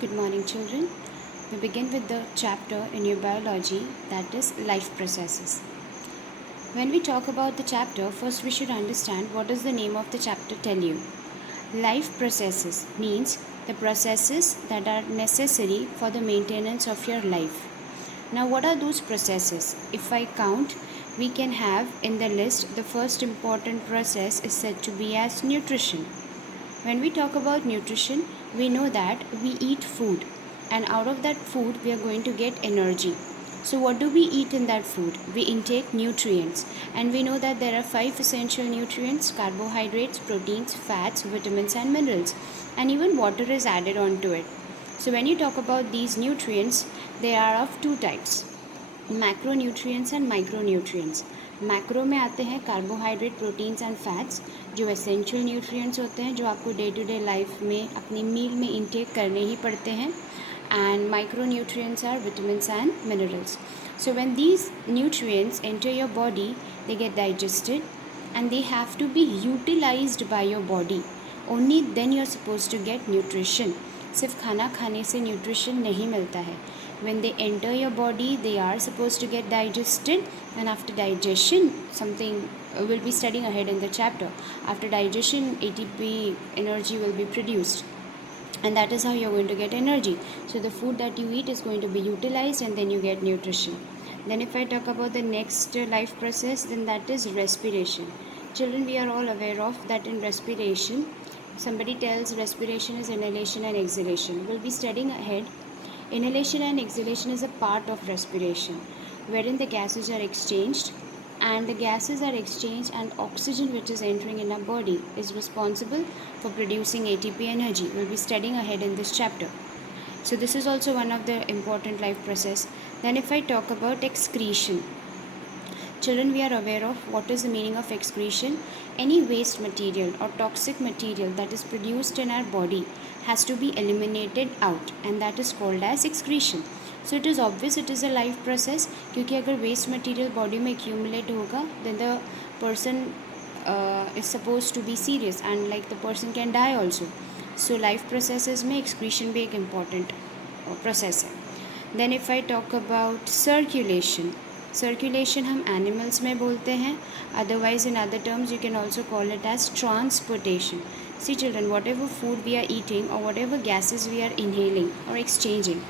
Good morning, children. We begin with the chapter in your biology that is life processes. When we talk about the chapter, first we should understand what does the name of the chapter tell you. Life processes means the processes that are necessary for the maintenance of your life. Now, what are those processes? If I count, we can have in the list the first important process is said to be as nutrition. When we talk about nutrition, we know that we eat food, and out of that food, we are going to get energy. So, what do we eat in that food? We intake nutrients, and we know that there are 5 essential nutrients: carbohydrates, proteins, fats, vitamins, and minerals, and even water is added onto it. So, when you talk about these nutrients, they are of two types: macronutrients and micronutrients. Macro में आते हैं carbohydrate, proteins and fats, जो essential nutrients होते हैं, जो आपको day to day life में अपनी मील में इंटेक करने ही पड़ते हैं. And micronutrients are vitamins and minerals. So when these nutrients enter your body, they get digested and they have to be utilized by your body. Only then you are supposed to get nutrition. सिर्फ खाना खाने से nutrition नहीं मिलता है. When they enter your body, they are supposed to get digested, and after digestion, something we'll be studying ahead in the chapter. After digestion, ATP energy will be produced, and that is how you're going to get energy. So the food that you eat is going to be utilized, and then you get nutrition. Then if I talk about the next life process, then that is respiration. Children, we are all aware of that in respiration, somebody tells respiration is inhalation and exhalation. We'll be studying ahead. Inhalation and exhalation is a part of respiration, wherein the gases are exchanged, and the gases are exchanged, and oxygen which is entering in our body is responsible for producing ATP energy. We'll be studying ahead in this chapter. So this is also one of the important life process. Then if I talk about excretion, children, we are aware of what is the meaning of excretion. Any waste material or toxic material that is produced in our body has to be eliminated out, and that is called as excretion. So it is obvious it is a life process, क्योंकि अगर waste material body में accumulate होगा, then the person is supposed to be serious, and like the person can die also. So life processes में excretion भी एक important process है. Then if I talk about circulation, circulation हम animals में बोलते हैं, otherwise in other terms you can also call it as transportation. See children, whatever food we are eating or whatever gases we are inhaling or exchanging,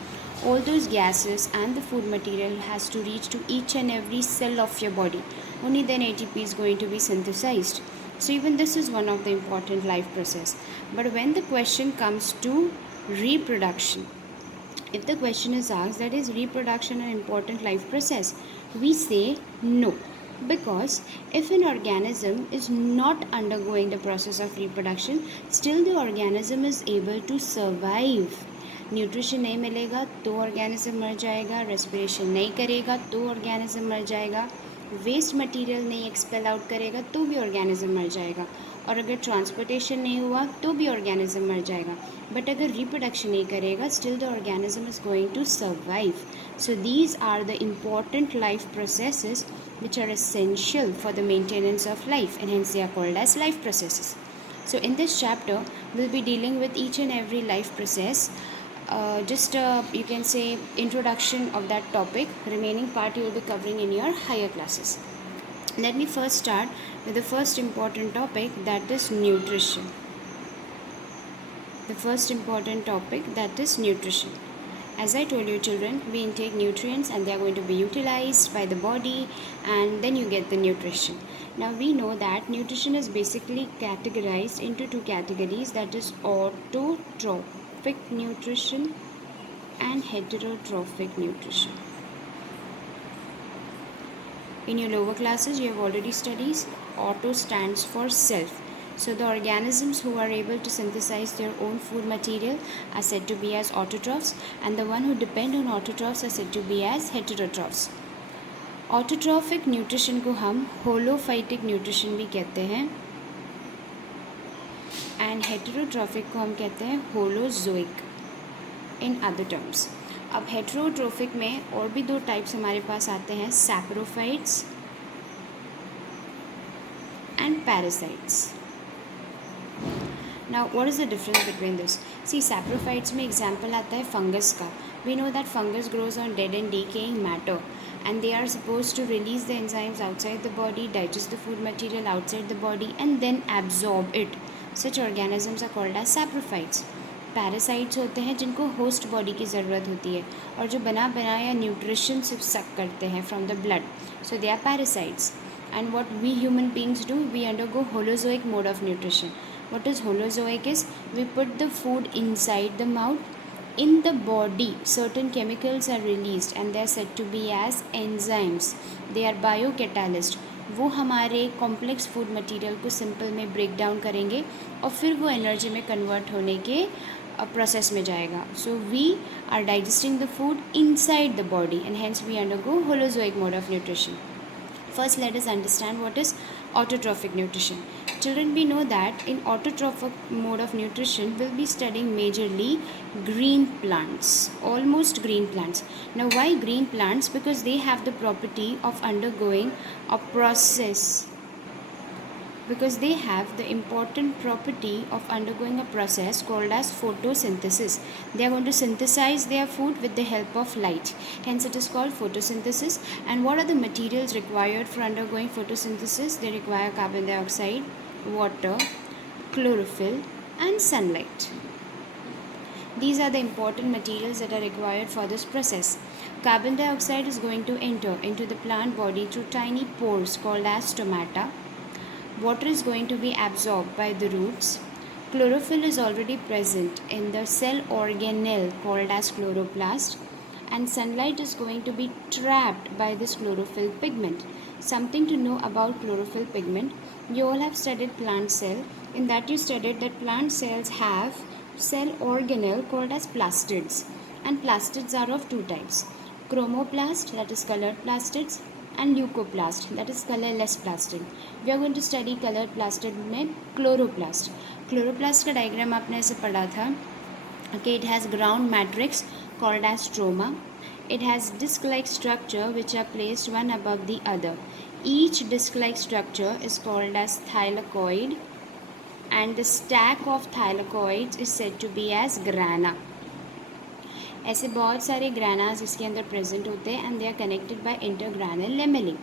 all those gases and the food material has to reach to each and every cell of your body. Only then ATP is going to be synthesized. So even this is one of the important life process. But when the question comes to reproduction, if the question is asked that is reproduction an important life process, we say no, because if an organism is not undergoing the process of reproduction, still the organism is able to survive. Nutrition नहीं मिलेगा तो organism मर जाएगा, respiration नहीं करेगा तो organism मर जाएगा, वेस्ट मटेरियल नहीं एक्सपेल आउट करेगा तो भी ऑर्गेनिज्म मर जाएगा, और अगर ट्रांसपोर्टेशन नहीं हुआ तो भी ऑर्गेनिज्म मर जाएगा. बट अगर रिप्रोडक्शन नहीं करेगा, still the organism is going to survive. So these are the important life processes which are essential for the maintenance of life, and hence they are called as life processes. So in this chapter, we'll be dealing with each and every life process. You can say introduction of that topic. Remaining part you will be covering in your higher classes. Let me first start with the first important topic, that is nutrition. The first important topic, that is nutrition. As I told you children, we intake nutrients and they are going to be utilized by the body, and then you get the nutrition. Now we know that nutrition is basically categorized into two categories, that is autotrophic nutrition and heterotrophic nutrition. In your lower classes you have already studied auto stands for self. So the organisms who are able to synthesize their own food material are said to be as autotrophs, and the one who depend on autotrophs are said to be as heterotrophs. Autotrophic nutrition को हम holophytic nutrition भी कहते हैं, and heterotrophic को हम कहते हैं holozoic in other terms. अब heterotrophic में और भी दो टाइप्स हमारे पास आते हैं, saprophytes and parasites. Now, what is the difference between this? See saprophytes में एग्जाम्पल आता है फंगस का. We know that fungus grows on dead and decaying matter and they are supposed to release the enzymes outside the body, digest the food material outside the body and then absorb it. Such organisms are called as saprophytes. Parasites होते हैं जिनको host body की ज़रूरत होती है और जो बना बनाया न्यूट्रिशन सिर्फ सक करते हैं from the blood. So they are parasites. And what we human beings do, we undergo holozoic mode of nutrition. What is holozoic is we put the food inside the mouth. In the body, certain chemicals are released and they are said to be as enzymes. They are biocatalyst. वो हमारे complex food material को simple में break down करेंगे और फिर वो energy में convert होने के प्रोसेस में जाएगा. So we are digesting the food inside the body and hence we undergo holozoic mode of nutrition. First, let us understand what is autotrophic nutrition. Children, we know that in autotrophic mode of nutrition, we'll be studying majorly green plants, almost green plants. Now, why green plants? Because they have the property of undergoing a process. Because they have the important property of undergoing a process called as photosynthesis. They are going to synthesize their food with the help of light. Hence it is called photosynthesis. And what are the materials required for undergoing photosynthesis? They require carbon dioxide, water, chlorophyll and sunlight. These are the important materials that are required for this process. Carbon dioxide is going to enter into the plant body through tiny pores called as stomata. Water is going to be absorbed by the roots. Chlorophyll is already present in the cell organelle called as chloroplast. And sunlight is going to be trapped by this chlorophyll pigment. Something to know about chlorophyll pigment. You all have studied plant cell. In that you studied that plant cells have cell organelle called as plastids. And plastids are of two types. Chromoplast, that is colored plastids, and leucoplast, that is colorless plastid. We are going to study colored plastid में chloroplast. Chloroplast का diagram आपने ऐसे पढ़ा था. Okay, it has ground matrix called as stroma. It has disc-like structure which are placed one above the other. Each disc-like structure is called as thylakoid and the stack of thylakoids is said to be as grana. ऐसे बहुत सारे ग्रानास इसके अंदर present होते हैं and they are connected by intergranal lamellae.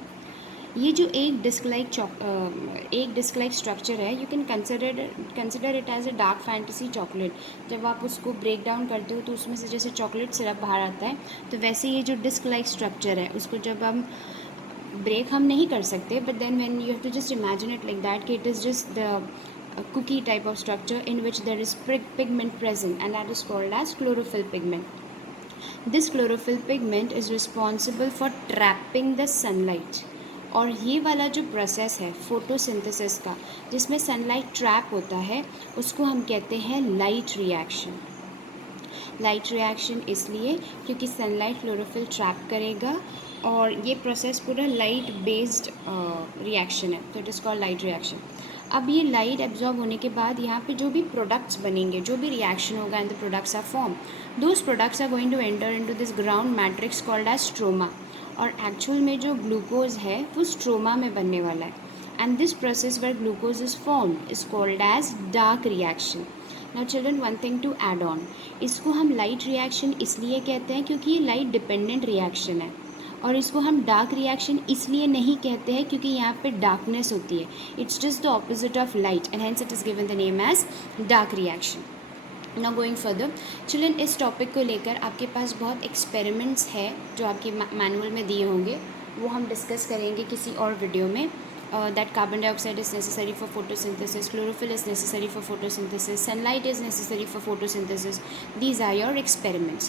ये जो एक डिस्क लाइक स्ट्रक्चर है, you can consider it as a dark fantasy chocolate. जब आप उसको ब्रेक डाउन करते हो तो उसमें से जैसे चॉकलेट सिरप बाहर आता है, तो वैसे ये जो डिस्क लाइक स्ट्रक्चर है उसको जब हम ब्रेक हम नहीं कर सकते, but then when you have to just imagine it like that कि it is just the cookie type of structure in which there is pigment present and that is called as chlorophyll pigment. This chlorophyll pigment is responsible for trapping the sunlight. और ये वाला जो process है photosynthesis का जिसमें sunlight trap होता है उसको हम कहते हैं लाइट रिएक्शन. लाइट रिएक्शन इसलिए क्योंकि सनलाइट क्लोरोफिल ट्रैप करेगा और ये प्रोसेस पूरा लाइट बेस्ड रिएक्शन है, तो it is called light reaction. अब ये लाइट एब्जॉर्ब होने के बाद यहाँ पे जो भी प्रोडक्ट्स बनेंगे, जो भी रिएक्शन होगा and the products are form, those products are going to enter into this ground matrix called as stroma. और एक्चुअल में जो ग्लूकोज है वो स्ट्रोमा में बनने वाला है and this process where glucose is formed is called as dark reaction. Now children, one thing to add on, इसको हम लाइट रिएक्शन इसलिए कहते हैं क्योंकि ये लाइट डिपेंडेंट रिएक्शन है और इसको हम डार्क रिएक्शन इसलिए नहीं कहते हैं क्योंकि यहाँ पे डार्कनेस होती है. It's just the opposite of light and hence it is given the name as dark reaction. Now going further children, इस टॉपिक को लेकर आपके पास बहुत एक्सपेरिमेंट्स है जो आपके मैनुअल में दिए होंगे, वो हम डिस्कस करेंगे किसी और वीडियो में. That carbon dioxide is necessary for photosynthesis, chlorophyll is necessary for photosynthesis, sunlight is necessary for photosynthesis. These are your experiments.